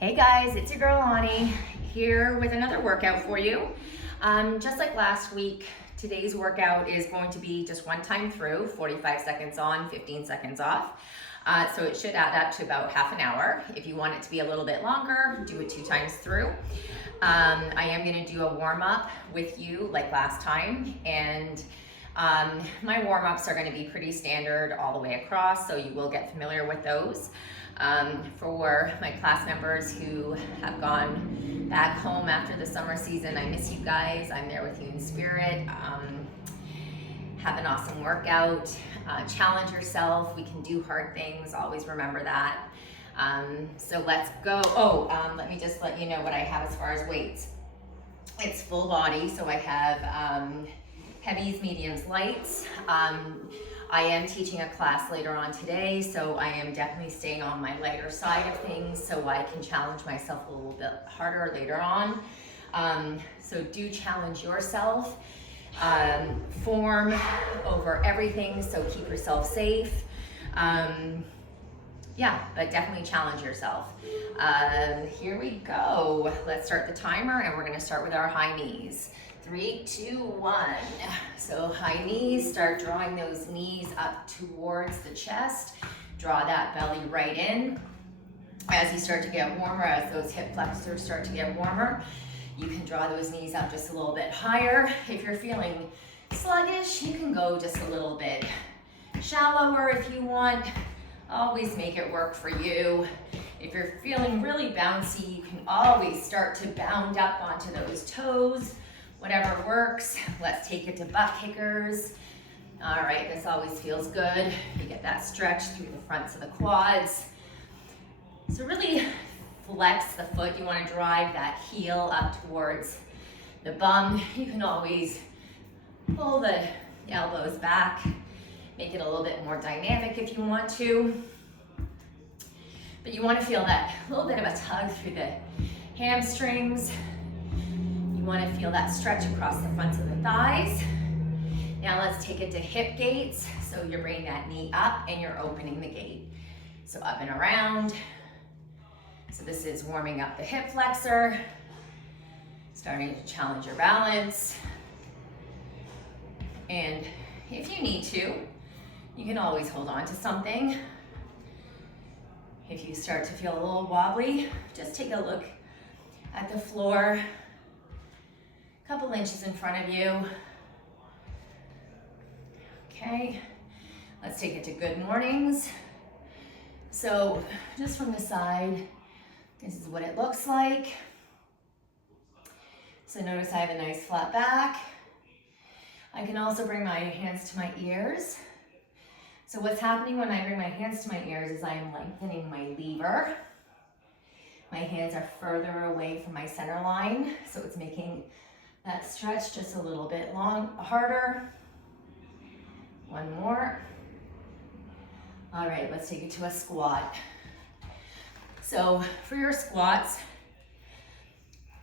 Hey guys, it's your girl Ani here with another workout for you. Just like last week, today's workout is going to be just one time through, 45 seconds on, 15 seconds off. So it should add up to about half an hour. If you want it to be a little bit longer, do it 2 times through. I am going to do a warm up with you like last time, and my warm ups are going to be pretty standard all the way across, so you will get familiar with those. For my class members who have gone back home after the summer season, I miss you guys. I'm there with you in spirit. Have an awesome workout. Challenge yourself. We can do hard things. Always remember that. So let's go. Let me just let you know what I have as far as weights. It's full body, so I have heavies, mediums, lights. I am teaching a class later on today, so I am definitely staying on my lighter side of things so I can challenge myself a little bit harder later on. So do challenge yourself. Form over everything, so keep yourself safe. But definitely challenge yourself. Here we go. Let's start the timer, and we're gonna start with our high knees. 3, 2, 1. So high knees, start drawing those knees up towards the chest. Draw that belly right in. As you start to get warmer, as those hip flexors start to get warmer, you can draw those knees up just a little bit higher. If you're feeling sluggish, you can go just a little bit shallower if you want. Always make it work for you. If you're feeling really bouncy, you can always start to bound up onto those toes. Whatever works. Let's take it to butt kickers. All right, this always feels good. You get that stretch through the fronts of the quads. So really flex the foot. You want to drive that heel up towards the bum. You can always pull the elbows back. Make it a little bit more dynamic if you want to. But you want to feel that little bit of a tug through the hamstrings. You want to feel that stretch across the fronts of the thighs. Now let's take it to hip gates. So you're bringing that knee up and you're opening the gate. So up and around. So this is warming up the hip flexor. Starting to challenge your balance. And if you need to, you can always hold on to something. If you start to feel a little wobbly, just take a look at the floor. Couple inches in front of you. Okay, let's take it to good mornings. So just from the side, this is what it looks like. So notice I have a nice flat back. I can also bring my hands to my ears. So what's happening when I bring my hands to my ears is I am lengthening my lever. My hands are further away from my center line, so it's making that stretch just a little bit harder. One more. All right, let's take it to a squat. So for your squats,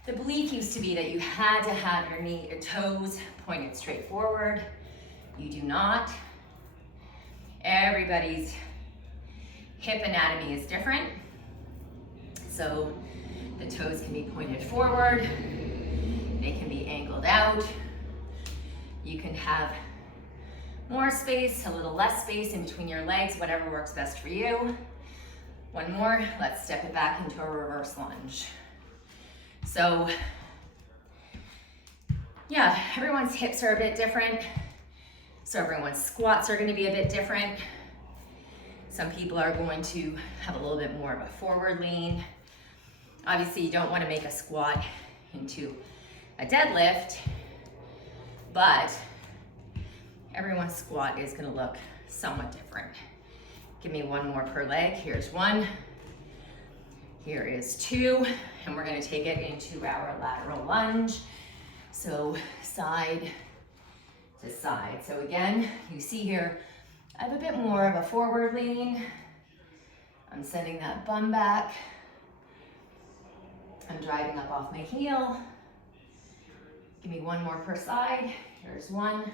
the belief used to be that you had to have your toes pointed straight forward. You do not. Everybody's hip anatomy is different. So the toes can be pointed forward. They can be angled out. You can have more space, a little less space in between your legs, whatever works best for you. One more, let's step it back into a reverse lunge. So, yeah, everyone's hips are a bit different. So everyone's squats are gonna be a bit different. Some people are going to have a little bit more of a forward lean. Obviously, you don't wanna make a squat into a deadlift, but everyone's squat is gonna look somewhat different. Give me one more per leg. Here's one, here is 2, and we're gonna take it into our lateral lunge. So side to side. So again, you see here, I have a bit more of a forward lean. I'm sending that bum back. I'm driving up off my heel. Give me one more per side. Here's 1.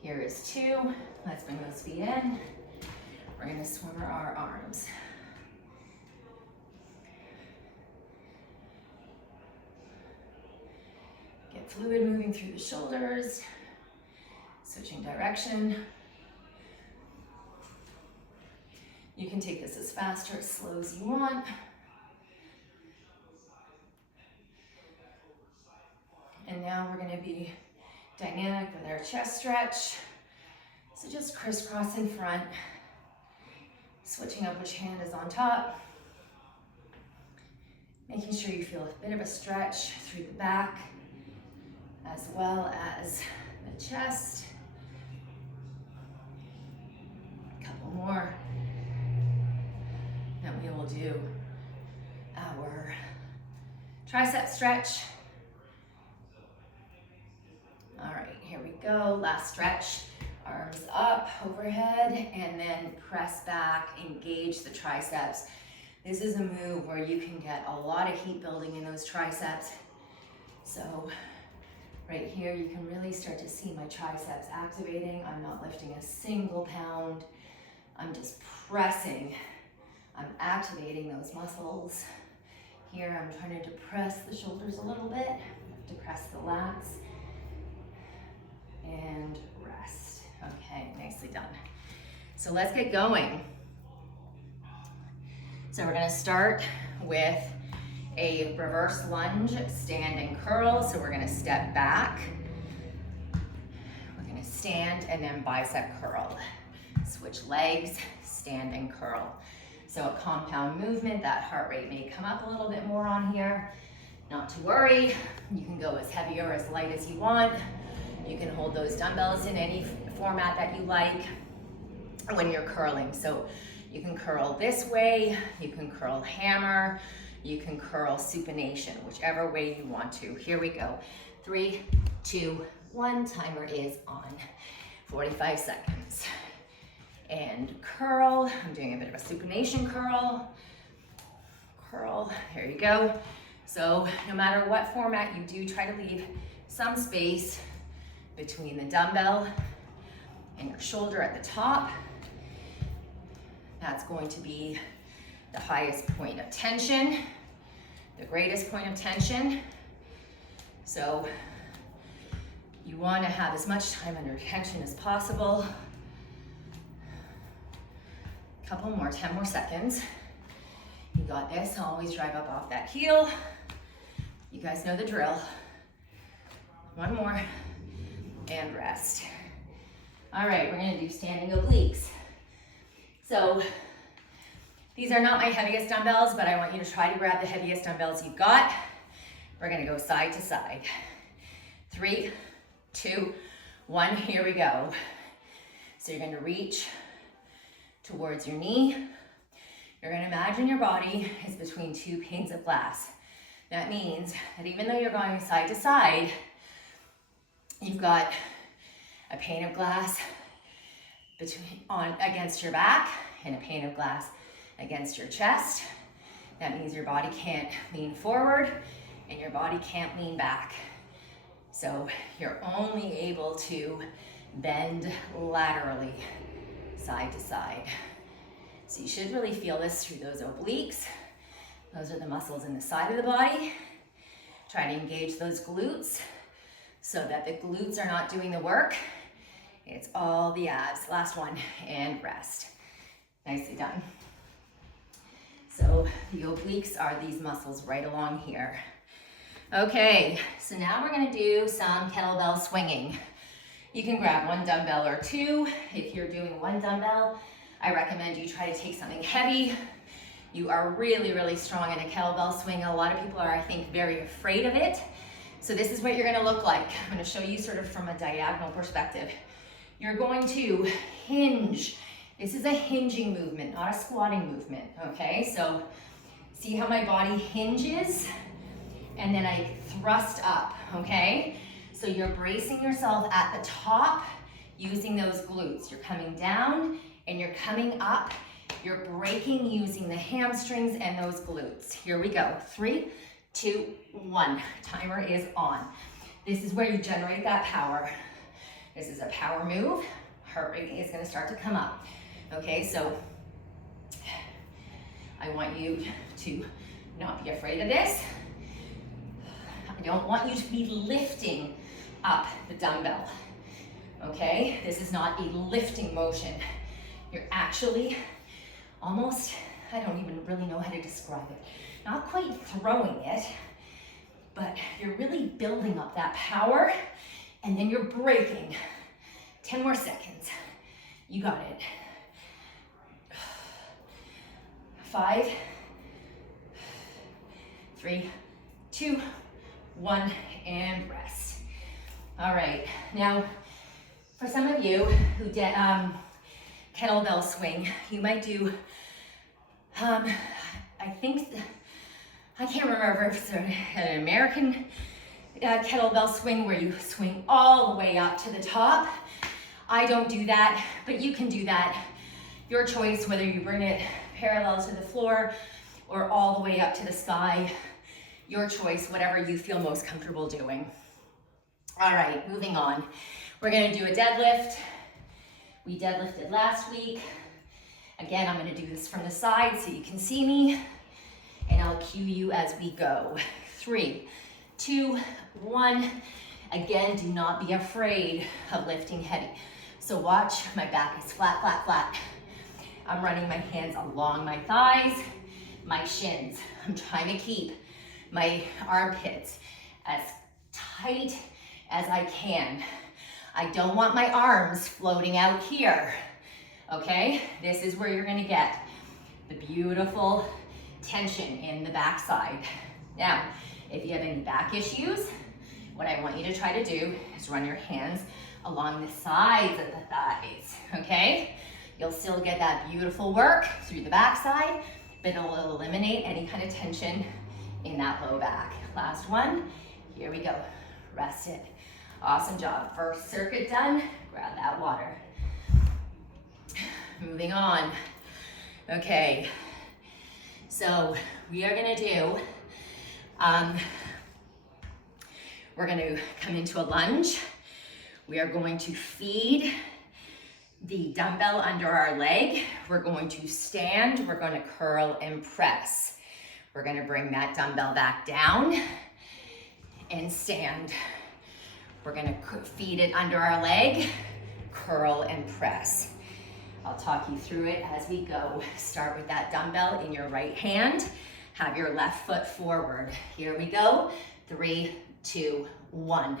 Here is 2. Let's bring those feet in. We're gonna swim our arms. fluid moving through the shoulders, switching direction. You can take this as fast or as slow as you want. And now we're going to be dynamic with our chest stretch. So just crisscross in front, switching up which hand is on top. Making sure you feel a bit of a stretch through the back as well as the chest. A couple more. Then we will do our tricep stretch. All right, here we go. Last stretch. Arms up, overhead, and then press back, engage the triceps. This is a move where you can get a lot of heat building in those triceps. So right here, you can really start to see my triceps activating. I'm not lifting a single pound. I'm just pressing. I'm activating those muscles. Here, I'm trying to depress the shoulders a little bit, depress the lats, and rest. Okay, nicely done. So let's get going. So we're gonna start with a reverse lunge, stand and curl. So we're gonna step back. We're gonna stand and then bicep curl. Switch legs, stand and curl. So a compound movement, that heart rate may come up a little bit more on here. Not to worry, you can go as heavy or as light as you want. You can hold those dumbbells in any format that you like when you're curling. So you can curl this way, you can curl hammer, you can curl supination, whichever way you want to. Here we go. 3, 2, 1, timer is on. 45 seconds. And curl, I'm doing a bit of a supination curl. Curl, there you go. So no matter what format you do, try to leave some space between the dumbbell and your shoulder at the top. That's going to be the highest point of tension, the greatest point of tension. So you want to have as much time under tension as possible. A couple more, 10 more seconds. You got this. Always drive up off that heel. You guys know the drill. One more. And rest. All right, we're gonna do standing obliques. So these are not my heaviest dumbbells, but I want you to try to grab the heaviest dumbbells you've got. We're gonna go side to side. 3, 2, 1, here we go. So you're gonna reach towards your knee. You're gonna imagine your body is between two panes of glass. That means that even though you're going side to side, you've got a pane of glass against your back and a pane of glass against your chest. That means your body can't lean forward and your body can't lean back. So you're only able to bend laterally, side to side. So you should really feel this through those obliques. Those are the muscles in the side of the body. Try to engage those glutes so that the glutes are not doing the work. It's all the abs. Last one, and rest. Nicely done. So the obliques are these muscles right along here. Okay, so now we're gonna do some kettlebell swinging. You can grab one dumbbell or two. If you're doing one dumbbell, I recommend you try to take something heavy. You are really, really strong in a kettlebell swing. A lot of people are, I think, very afraid of it. So this is what you're gonna look like. I'm gonna show you sort of from a diagonal perspective. You're going to hinge. This is a hinging movement, not a squatting movement, okay? So see how my body hinges? And then I thrust up, okay? So you're bracing yourself at the top using those glutes. You're coming down and you're coming up. You're braking using the hamstrings and those glutes. Here we go. 3, 2, 1. Timer is on. This is where you generate that power. This is a power move. Heart rate is gonna start to come up. Okay, so I want you to not be afraid of this. I don't want you to be lifting up the dumbbell, okay? This is not a lifting motion. You're actually almost, I don't even really know how to describe it. Not quite throwing it, but you're really building up that power, and then you're breaking. 10 more seconds. You got it. 5, 3, 2, 1, and rest. All right, now for some of you who did kettlebell swing, you might do, I can't remember if it's an American kettlebell swing where you swing all the way up to the top. I don't do that, but you can do that. Your choice, whether you bring it parallel to the floor or all the way up to the sky. Your choice, whatever you feel most comfortable doing. All right, moving on. We're gonna do a deadlift. We deadlifted last week. Again, I'm gonna do this from the side so you can see me, and I'll cue you as we go. 3, 2, 1. Again, do not be afraid of lifting heavy. So watch, my back is flat, flat, flat. I'm running my hands along my thighs, my shins. I'm trying to keep my armpits as tight as I can. I don't want my arms floating out here, okay? This is where you're gonna get the beautiful tension in the backside. Now, if you have any back issues, what I want you to try to do is run your hands along the sides of the thighs, okay? You'll still get that beautiful work through the backside, but it'll eliminate any kind of tension in that low back. Last one, here we go. Rest it. Awesome job. First circuit done, grab that water. Moving on. Okay, so we are gonna do, we're gonna come into a lunge. We are going to feed the dumbbell under our leg. We're going to stand, we're gonna curl and press. We're gonna bring that dumbbell back down and stand. We're gonna feed it under our leg, curl and press. I'll talk you through it as we go. Start with that dumbbell in your right hand. Have your left foot forward. Here we go. 3, 2, 1.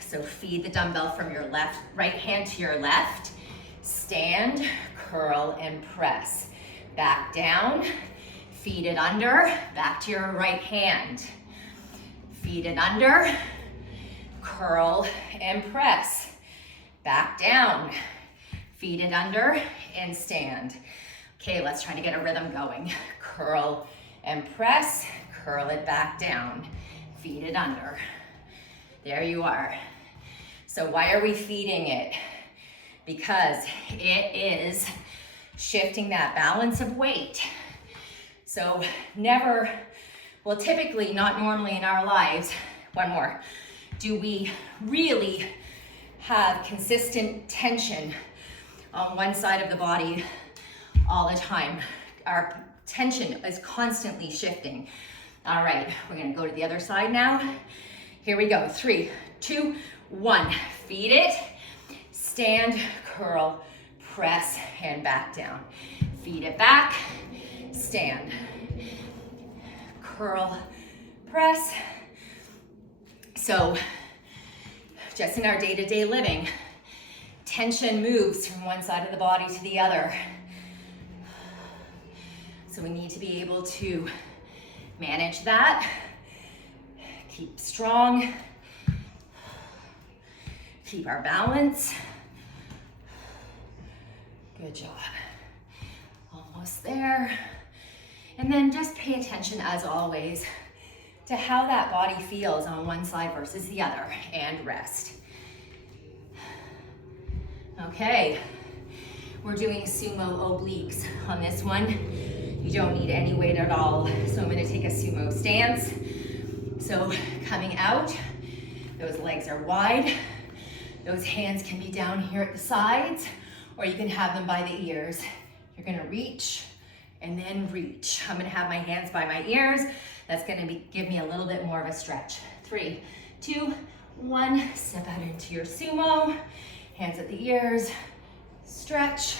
So feed the dumbbell from your right hand to your left. Stand, curl, and press. Back down, feed it under, back to your right hand. Feed it under, curl, and press. Back down, feed it under, and stand. Okay, let's try to get a rhythm going. Curl and press, curl it back down, feed it under. There you are. So why are we feeding it? Because it is shifting that balance of weight. So never, well, typically, not normally in our lives, one more, do we really have consistent tension on one side of the body all the time. Our tension is constantly shifting. All right, we're gonna go to the other side now. Here we go, 3, 2, 1. Feed it, stand, curl, press, and back down. Feed it back, stand, curl, press. So just in our day-to-day living, tension moves from one side of the body to the other. So we need to be able to manage that, keep strong, keep our balance. Good job. Almost there. And then just pay attention, as always, to how that body feels on one side versus the other, and rest. Okay, we're doing sumo obliques on this one. You don't need any weight at all. So I'm gonna take a sumo stance. So coming out, those legs are wide. Those hands can be down here at the sides, or you can have them by the ears. You're gonna reach and then reach. I'm gonna have my hands by my ears. That's gonna give me a little bit more of a stretch. 3, 2, 1, step out into your sumo. Hands at the ears, stretch,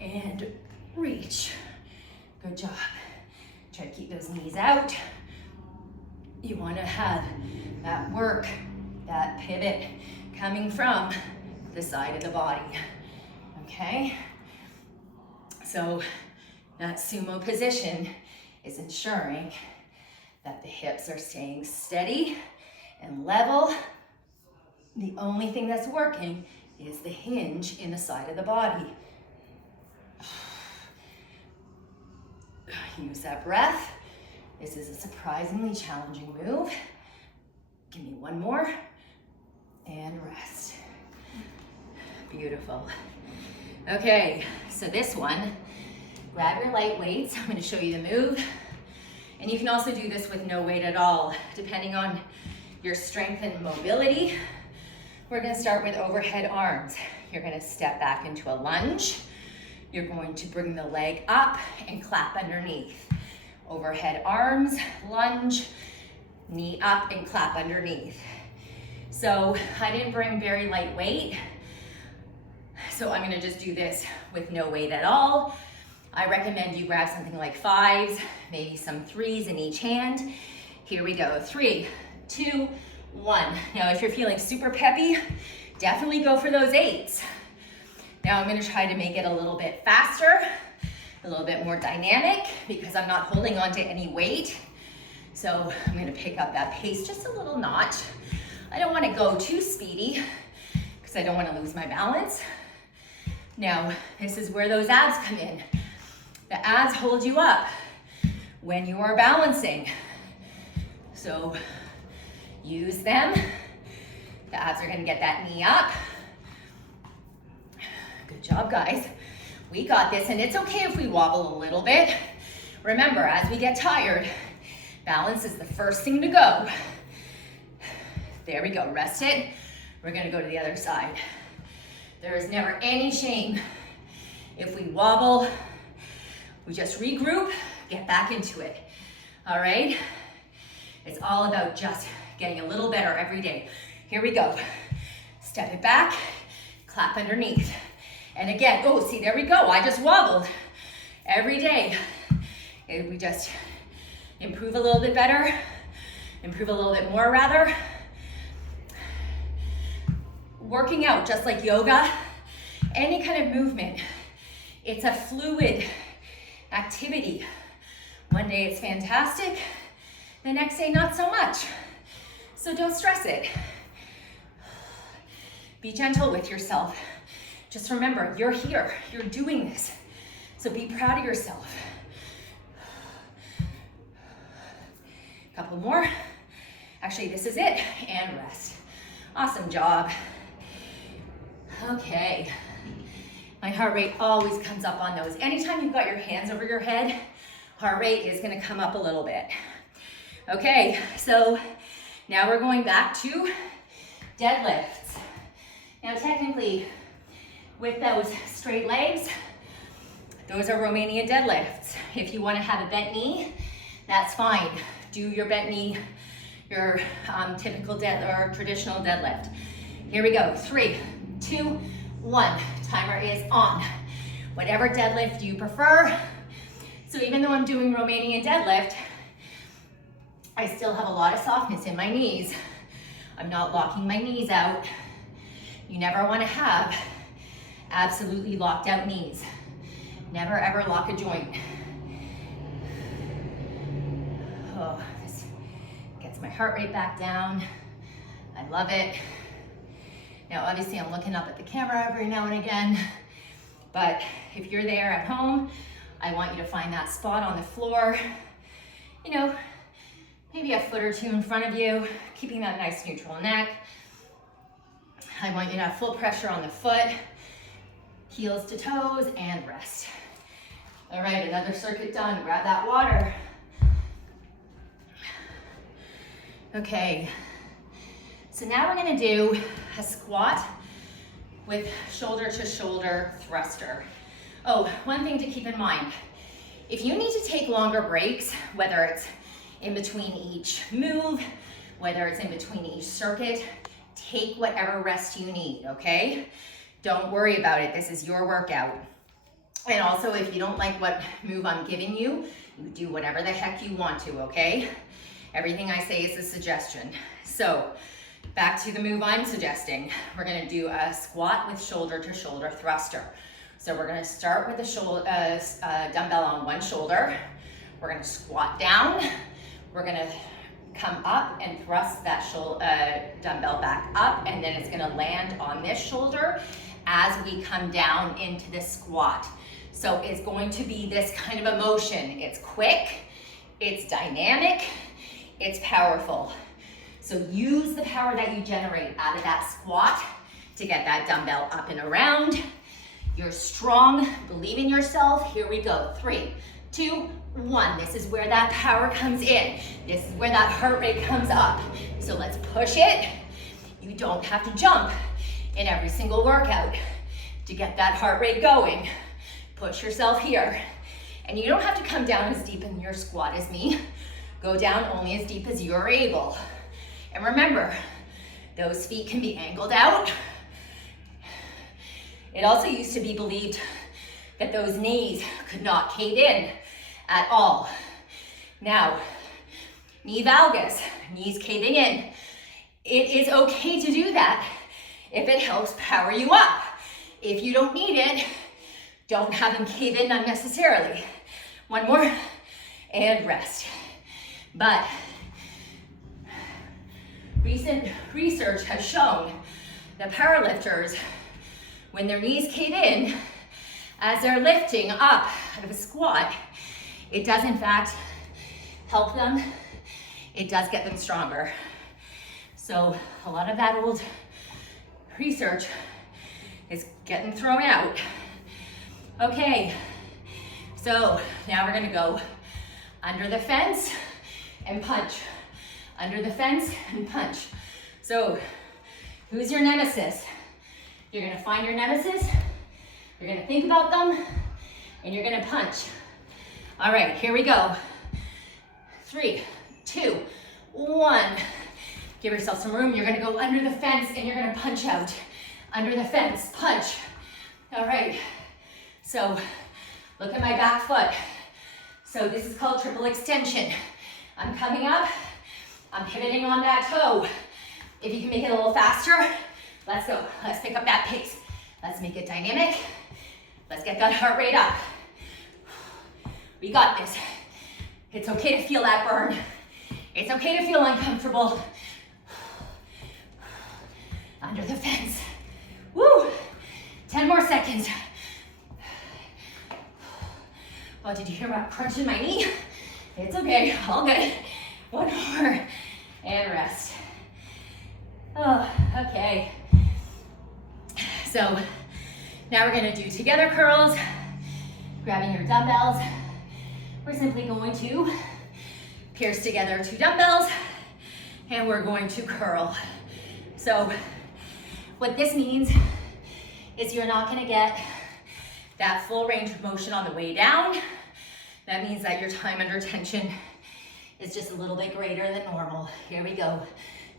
and reach. Good job. Try to keep those knees out. You wanna have that work, that pivot coming from the side of the body, okay? So that sumo position is ensuring that the hips are staying steady and level. The only thing that's working is the hinge in the side of the body. Use that breath. This is a surprisingly challenging move. Give me one more, and rest. Beautiful. Okay, so this one, grab your light weights. I'm gonna show you the move. And you can also do this with no weight at all, depending on your strength and mobility. We're gonna start with overhead arms. You're gonna step back into a lunge. You're going to bring the leg up and clap underneath. Overhead arms, lunge, knee up and clap underneath. So I didn't bring very light weight, so I'm gonna just do this with no weight at all. I recommend you grab something like 5s, maybe some 3s in each hand. Here we go, 3, 2, 1. Now if you're feeling super peppy, definitely go for those 8s. Now I'm gonna try to make it a little bit faster, a little bit more dynamic, because I'm not holding on to any weight. So I'm gonna pick up that pace just a little notch. I don't wanna go too speedy, because I don't wanna lose my balance. Now, this is where those abs come in. The abs hold you up when you are balancing. So use them. The abs are gonna get that knee up. Good job, guys. We got this, and it's okay if we wobble a little bit. Remember, as we get tired, balance is the first thing to go. There we go, rest it. We're gonna go to the other side. There is never any shame if we wobble. We just regroup, get back into it, all right? It's all about just getting a little better every day. Here we go. Step it back, clap underneath. And again, oh, see, there we go. I just wobbled every day. And we just improve a little bit better, improve a little bit more rather. Working out, just like yoga, any kind of movement, it's a fluid activity. One day it's fantastic, the next day not so much. So don't stress it. Be gentle with yourself. Just remember, you're here, you're doing this. So be proud of yourself. Couple more. Actually, this is it, and rest. Awesome job. Okay. My heart rate always comes up on those. Anytime you've got your hands over your head, heart rate is gonna come up a little bit. Okay, so now we're going back to deadlifts. Now technically, with those straight legs, those are Romanian deadlifts. If you wanna have a bent knee, that's fine. Do your bent knee, your typical or traditional deadlift. Here we go, 3, 2, 1. Timer is on. Whatever deadlift you prefer. So even though I'm doing Romanian deadlift, I still have a lot of softness in my knees. I'm not locking my knees out. You never want to have absolutely locked out knees. Never ever lock a joint. Oh, this gets my heart rate back down. I love it. Now, obviously I'm looking up at the camera every now and again, but if you're there at home, I want you to find that spot on the floor, you know, maybe a foot or two in front of you, keeping that nice neutral neck. I want you to have full pressure on the foot, heels to toes, and rest. All right, another circuit done. Grab that water. Okay, so now we're gonna do a squat with shoulder to shoulder thruster. Oh, one thing to keep in mind, If you need to take longer breaks, whether it's in between each move, whether it's in between each circuit, take whatever rest you need, okay? Don't worry about it. This is your workout. And also, if you don't like what move I'm giving you, you do whatever the heck you want to, okay? Everything I say is a suggestion. So, back to the move I'm suggesting. We're gonna do a squat with shoulder to shoulder thruster. So we're gonna start with a dumbbell on one shoulder. We're gonna squat down. We're gonna come up and thrust that dumbbell back up, and then it's gonna land on this shoulder as we come down into the squat. So it's going to be this kind of a motion. It's quick, it's dynamic, it's powerful. So use the power that you generate out of that squat to get that dumbbell up and around. You're strong, believe in yourself. Here we go, 3, 2, 1. This is where that power comes in. This is where that heart rate comes up. So let's push it. You don't have to jump in every single workout to get that heart rate going. Push yourself here. And you don't have to come down as deep in your squat as me. Go down only as deep as you're able. And remember, those feet can be angled out. It also used to be believed that those knees could not cave in at all. Now, knee valgus, knees caving in. It is okay to do that if it helps power you up. If you don't need it, don't have them cave in unnecessarily. One more, and rest. But recent research has shown that powerlifters, when their knees cave in, as they're lifting up out of a squat, it does in fact help them. It does get them stronger. So a lot of that old research is getting thrown out. Okay, so now we're gonna go under the fence and punch. Under the fence and punch. So who's your nemesis? You're gonna find your nemesis, you're gonna think about them, and you're gonna punch. All right, here we go. 3, 2, 1. Give yourself some room. You're gonna go under the fence and you're gonna punch out. Under the fence, punch. All right, so look at my back foot. So this is called triple extension. I'm coming up, I'm pivoting on that toe. If you can make it a little faster, let's go. Let's pick up that pace. Let's make it dynamic. Let's get that heart rate up. We got this. It's okay to feel that burn. It's okay to feel uncomfortable. Under the fence. Woo! 10 more seconds. Oh, did you hear about crunching my knee? It's okay, all good. One more, and rest. Oh, okay. So now we're gonna do together curls, grabbing your dumbbells. We're simply going to pierce together 2 dumbbells and we're going to curl. So what this means is you're not gonna get that full range of motion on the way down. That means that your time under tension is just a little bit greater than normal. Here we go.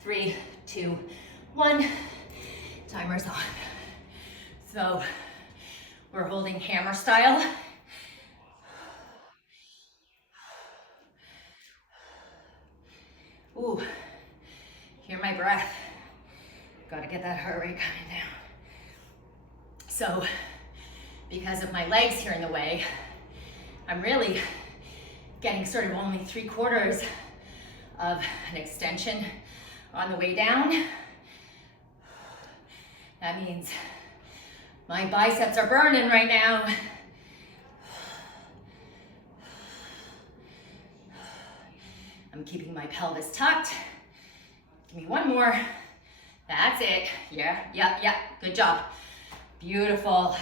3, 2, 1. Timer's on. So we're holding hammer style. Ooh, hear my breath. Gotta get that heart rate coming down. So, because of my legs here in the way, I'm really getting sort of only 3/4 of an extension on the way down. That means my biceps are burning right now. I'm keeping my pelvis tucked. Give me one more. That's it. Yeah. Good job. Beautiful.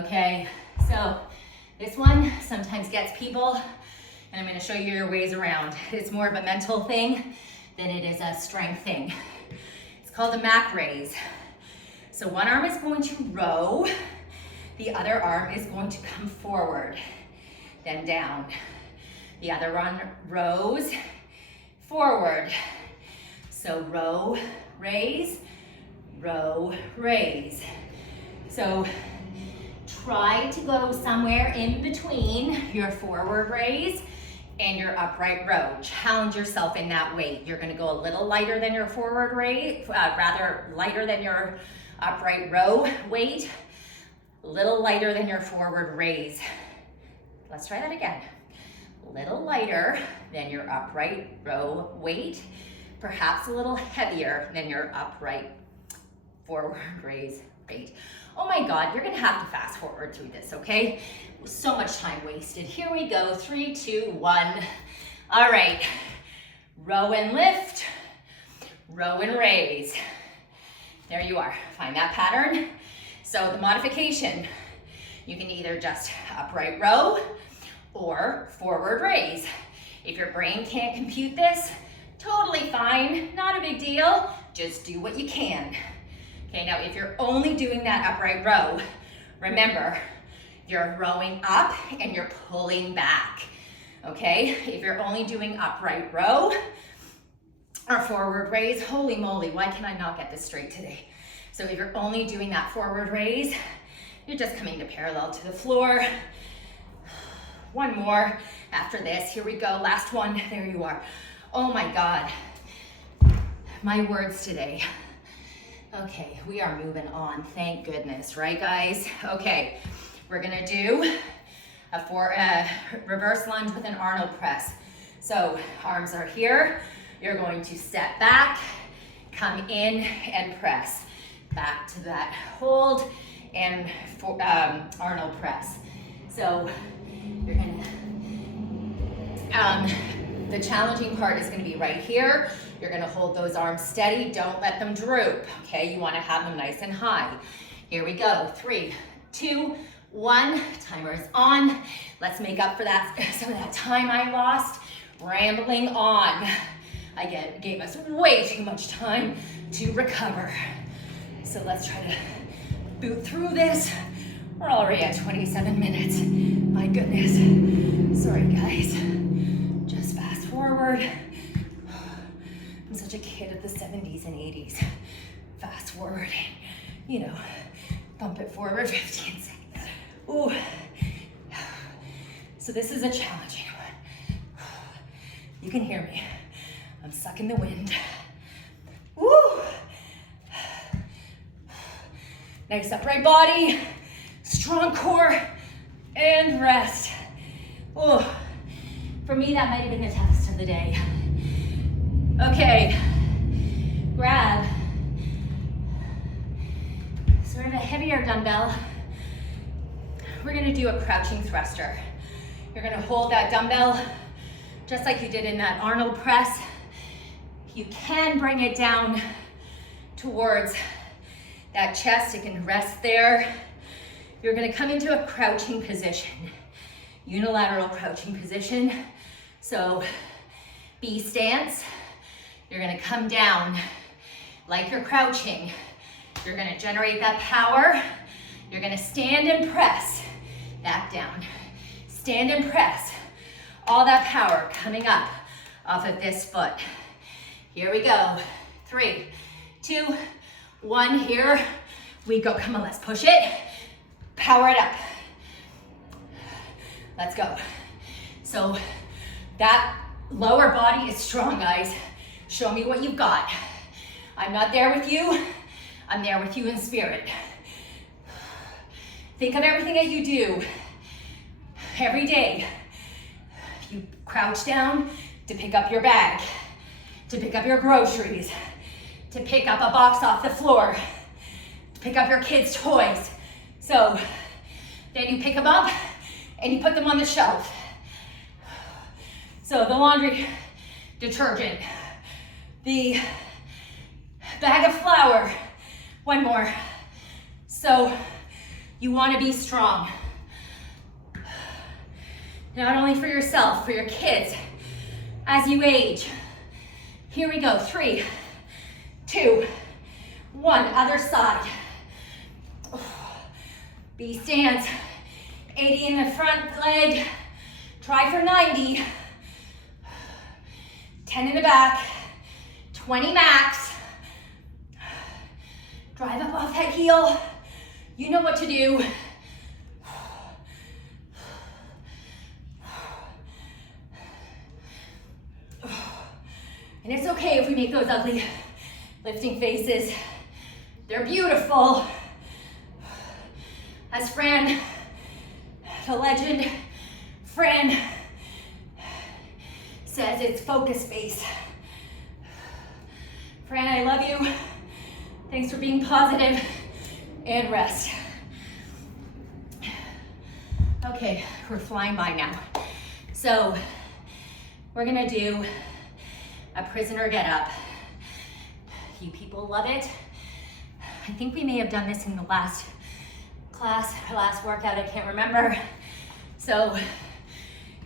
Okay, so this one sometimes gets people, and I'm gonna show you your ways around. It's more of a mental thing than it is a strength thing. It's called a Mac raise. So one arm is going to row, the other arm is going to come forward. then down. The other one, rows forward. So row, raise, row, raise. So try to go somewhere in between your forward raise and your upright row. Challenge yourself in that weight. You're gonna go a little lighter than your forward raise, rather lighter than your upright row weight, a little lighter than your forward raise. Let's try that again. A little lighter than your upright row weight, perhaps a little heavier than your upright forward raise weight. Oh my God, you're gonna have to fast forward through this, okay? So much time wasted. Here we go, 3, 2, 1. All right, row and lift, row and raise. There you are, find that pattern. So the modification, you can either just upright row or forward raise. If your brain can't compute this, totally fine, not a big deal, just do what you can. Okay, now if you're only doing that upright row, remember, you're rowing up and you're pulling back, okay? If you're only doing upright row or forward raise, holy moly, why can I not get this straight today? So if you're only doing that forward raise, you're just coming to parallel to the floor. One more after this, here we go, last one, there you are. Oh my God, my words today. Okay, we are moving on, thank goodness, right guys? Okay, we're gonna do a reverse lunge with an Arnold press. So arms are here, you're going to step back, come in and press. Back to that hold and Arnold press. So you're gonna, the challenging part is gonna be right here. You're gonna hold those arms steady, don't let them droop, okay? You wanna have them nice and high. Here we go, 3, 2, 1, timer is on. Let's make up for that, some of that time I lost, rambling on. I gave us way too much time to recover. So let's try to boot through this. We're already at 27 minutes. My goodness. Sorry guys. Just fast forward. I'm such a kid of the 70s and 80s. Fast forward, you know, bump it forward 15 seconds. Ooh. So this is a challenging one. You can hear me. I'm sucking the wind. Woo! Nice upright body, strong core, and rest. Oh, for me, that might have been the test of the day. Okay, grab sort of a heavier dumbbell. We're gonna do a crouching thruster. You're gonna hold that dumbbell just like you did in that Arnold press. You can bring it down towards that chest, it can rest there. You're gonna come into a crouching position, unilateral crouching position. So B stance, you're gonna come down like you're crouching. You're gonna generate that power. You're gonna stand and press, back down. Stand and press, all that power coming up off of this foot. Here we go, 3, 2, 1, here we go. Come on, let's push it. Power it up. Let's go. So that lower body is strong, guys. Show me what you've got. I'm not there with you. I'm there with you in spirit. Think of everything that you do every day. You crouch down to pick up your bag, to pick up your groceries, to pick up a box off the floor, to pick up your kids' toys. So then you pick them up and you put them on the shelf. So the laundry detergent, the bag of flour, one more. So you want to be strong. Not only for yourself, for your kids, as you age. Here we go, 3, 2, 1, other side. B stance, 80 in the front leg, Try for 90. 10 in the back. 20 max. Drive up off that heel. You know what to do. And it's okay if we make those ugly lifting faces. They're beautiful. As Fran, the legend, Fran says, it's focus face. Fran, I love you. Thanks for being positive, and rest. Okay, we're flying by now. So we're gonna do a prisoner get up. You people love it. I think we may have done this in the last class, or last workout, I can't remember. So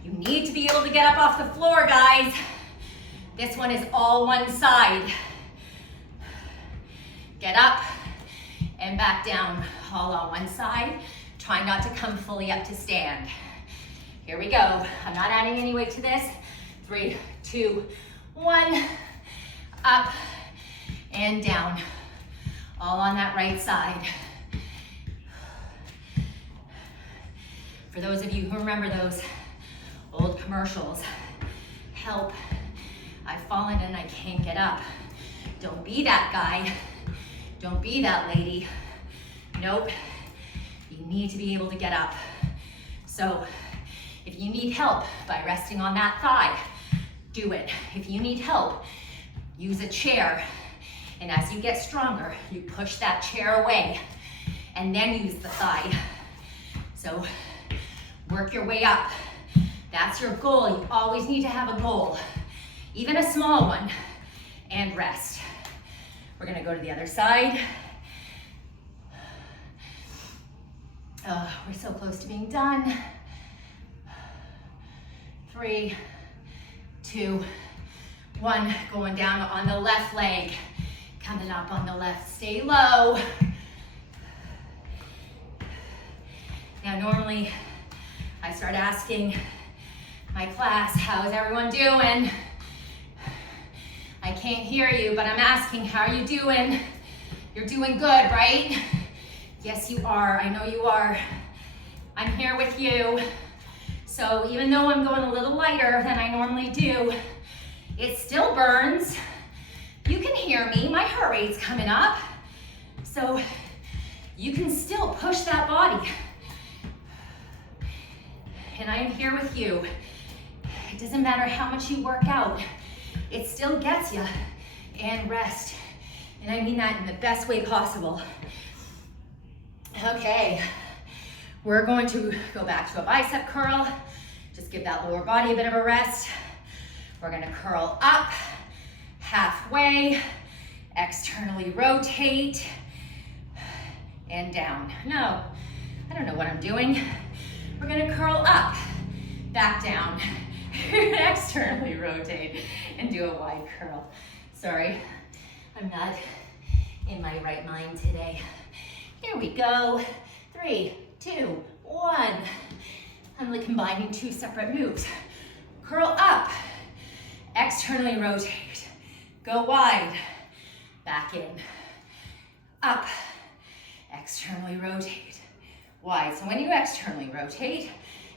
you need to be able to get up off the floor, guys. This one is all one side. Get up and back down, all on one side. Try not to come fully up to stand. Here we go. I'm not adding any weight to this. 3, 2, 1. Up and down, all on that right side. For those of you who remember those old commercials, help, I've fallen and I can't get up. Don't be that guy. Don't be that lady. Nope. You need to be able to get up. So if you need help by resting on that thigh, do it. If you need help, use a chair. And as you get stronger, you push that chair away and then use the thigh. So work your way up. That's your goal. You always need to have a goal, even a small one, and rest. We're gonna go to the other side. We're so close to being done. 3, 2, 1. Going down on the left leg. Coming up on the left, stay low. Now normally I start asking my class, how's everyone doing? I can't hear you, but I'm asking, how are you doing? You're doing good, right? Yes, you are. I know you are. I'm here with you. So even though I'm going a little lighter than I normally do, it still burns. You can hear me. My heart rate's coming up. So you can still push that body. And I am here with you. It doesn't matter how much you work out. It still gets you. And rest. And I mean that in the best way possible. Okay. We're going to go back to a bicep curl. Just give that lower body a bit of a rest. We're gonna curl up, halfway, externally rotate, and down. No, I don't know what I'm doing. We're gonna curl up, back down, externally rotate, and do a wide curl. Sorry, I'm not in my right mind today. Here we go. 3, 2, 1. I'm like combining 2 separate moves. Curl up, externally rotate, go wide, back in, up, externally rotate, wide. So when you externally rotate,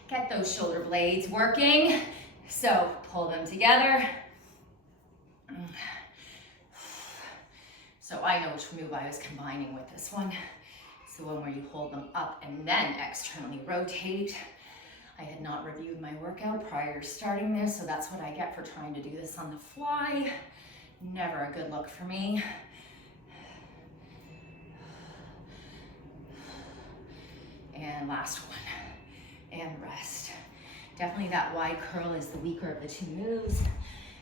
get those shoulder blades working. So pull them together. So I know which move I was combining with this one. So one where you hold them up and then externally rotate. I had not reviewed my workout prior to starting this, so that's what I get for trying to do this on the fly. Never a good look for me. And last one, and rest. Definitely that wide curl is the weaker of the 2 moves,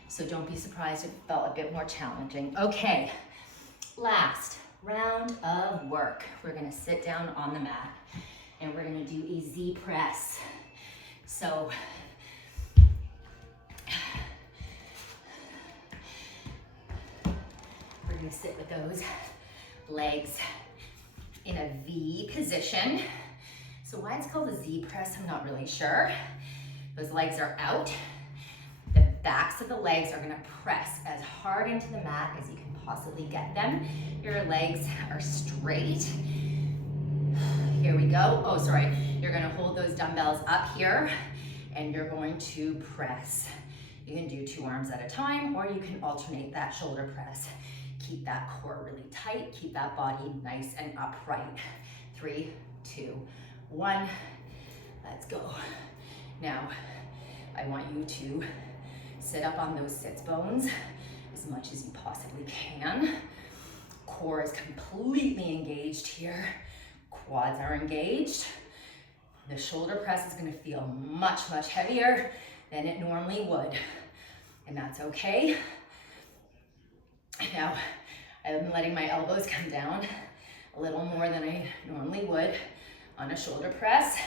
so don't be surprised if it felt a bit more challenging. Okay, last round of work. We're gonna sit down on the mat, and we're gonna do a Z press. So we're gonna sit with those legs in a V position. So why it's called a Z press, I'm not really sure. Those legs are out. The backs of the legs are gonna press as hard into the mat as you can possibly get them. Your legs are straight. Here we go. Oh, sorry. You're gonna hold those dumbbells up here and you're going to press. You can do 2 arms at a time, or you can alternate that shoulder press. Keep that core really tight. Keep that body nice and upright. 3, 2, 1. Let's go. Now, I want you to sit up on those sits bones as much as you possibly can. Core is completely engaged here. Quads are engaged. The shoulder press is gonna feel much, much heavier than it normally would, and that's okay. Now, I'm letting my elbows come down a little more than I normally would on a shoulder press.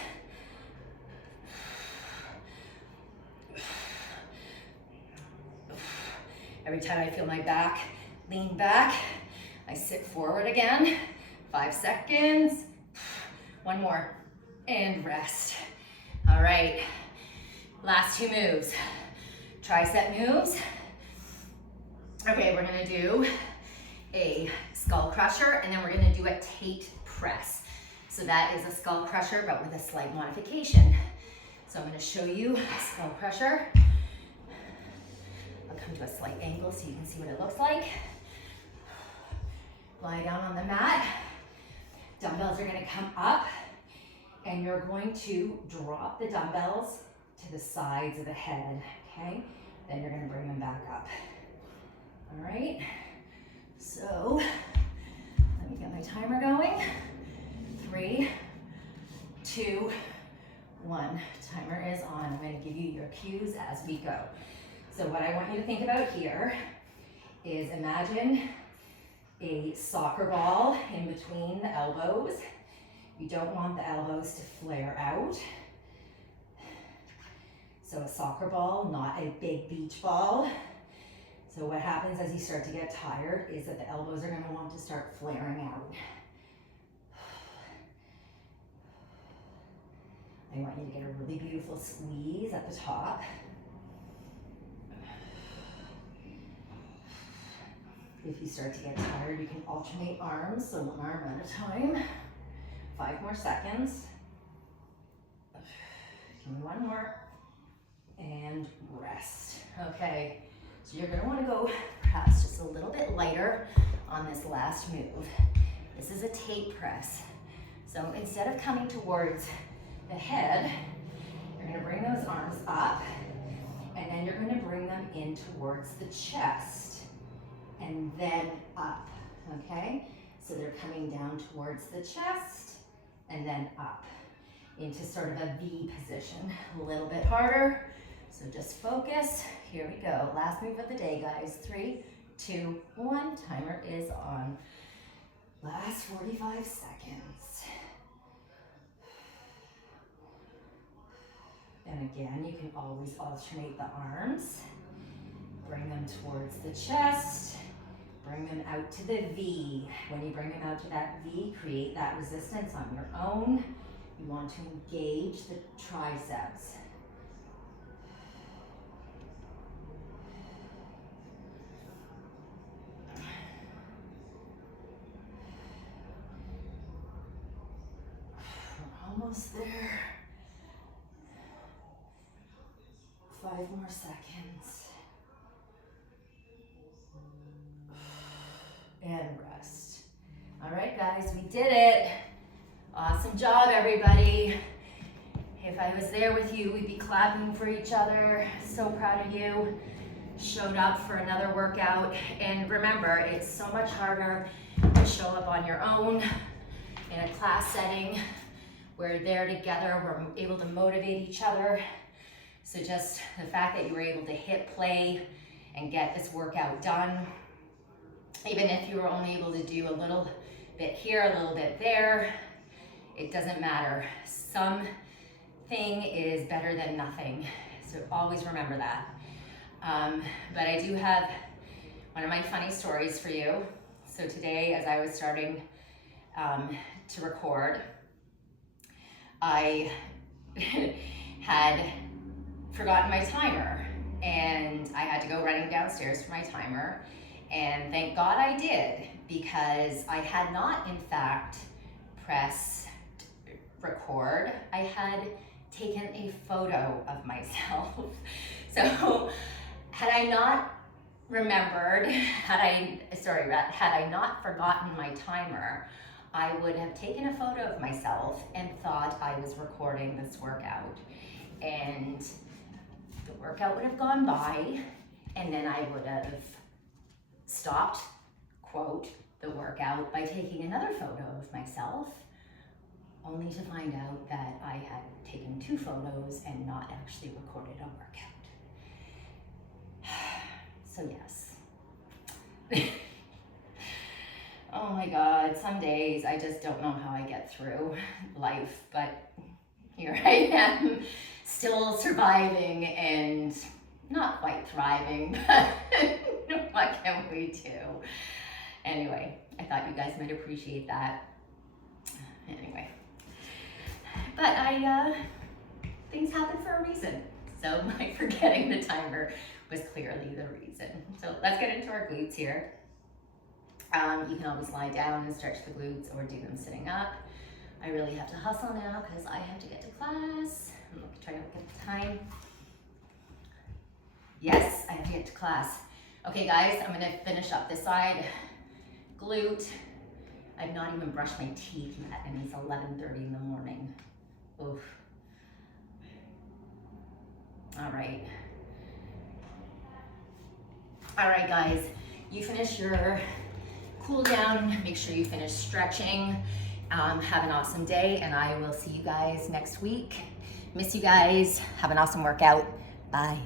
Every time I feel my back lean back, I sit forward again. 5 seconds. 1 more, and rest. All right, last 2 moves. Tricep moves. Okay, we're gonna do a skull crusher, and then we're gonna do a Tate press. So that is a skull crusher, but with a slight modification. So I'm gonna show you a skull crusher. I'll come to a slight angle so you can see what it looks like. Lie down on the mat. Dumbbells are gonna come up, and you're going to drop the dumbbells to the sides of the head, okay? Then you're gonna bring them back up. All right, so let me get my timer going. 3, 2, 1. Timer is on. I'm gonna give you your cues as we go. So what I want you to think about here is imagine a soccer ball in between the elbows. You don't want the elbows to flare out. So a soccer ball, not a big beach ball. So what happens as you start to get tired is that the elbows are gonna want to start flaring out. I want you to get a really beautiful squeeze at the top. If you start to get tired, you can alternate arms, so 1 arm at a time. 5 more seconds. Give me 1 more. And rest. Okay, so you're gonna wanna go perhaps just a little bit lighter on this last move. This is a Tate press. So instead of coming towards the head, you're gonna bring those arms up, and then you're gonna bring them in towards the chest, and then up, okay? So they're coming down towards the chest, and then up into sort of a V position. A little bit harder, so just focus. Here we go. Last move of the day, guys. 3, 2, 1. Timer is on. Last 45 seconds. And again, you can always alternate the arms. Bring them towards the chest. Bring them out to the V. When you bring them out to that V, create that resistance on your own. You want to engage the triceps. We're almost there. 5 more seconds. And rest. All right, guys, we did it. Awesome job, everybody. If I was there with you, we'd be clapping for each other. So proud of you. Showed up for another workout. And remember, it's so much harder to show up on your own in a class setting. We're there together. We're able to motivate each other. So just the fact that you were able to hit play and get this workout done, even if you were only able to do a little bit here, a little bit there, it doesn't matter. Something is better than nothing. So always remember that. But I do have one of my funny stories for you. So today, as I was starting to record, I had forgotten my timer, and I had to go running downstairs for my timer. And thank God I did, because I had not, in fact, pressed record. I had taken a photo of myself. So had I not remembered, had I not forgotten my timer, I would have taken a photo of myself and thought I was recording this workout. And the workout would have gone by, and then I would have stopped, quote, the workout by taking another photo of myself, only to find out that I had taken 2 photos and not actually recorded a workout. So yes. Oh my God, some days I just don't know how I get through life, but here I am, still surviving and not quite thriving, but what can we do? Anyway, I thought you guys might appreciate that. Anyway, but things happen for a reason. So my forgetting the timer was clearly the reason. So let's get into our glutes here. You can always lie down and stretch the glutes or do them sitting up. I really have to hustle now because I have to get to class. I'm trying to look at the time. Yes, I have to get to class. Okay guys, I'm gonna finish up this side. Glute. I've not even brushed my teeth yet, and it's 11:30 in the morning. Oof. All right. All right guys, you finish your cool down, make sure you finish stretching. Have an awesome day, and I will see you guys next week. Miss you guys. Have an awesome workout. Bye.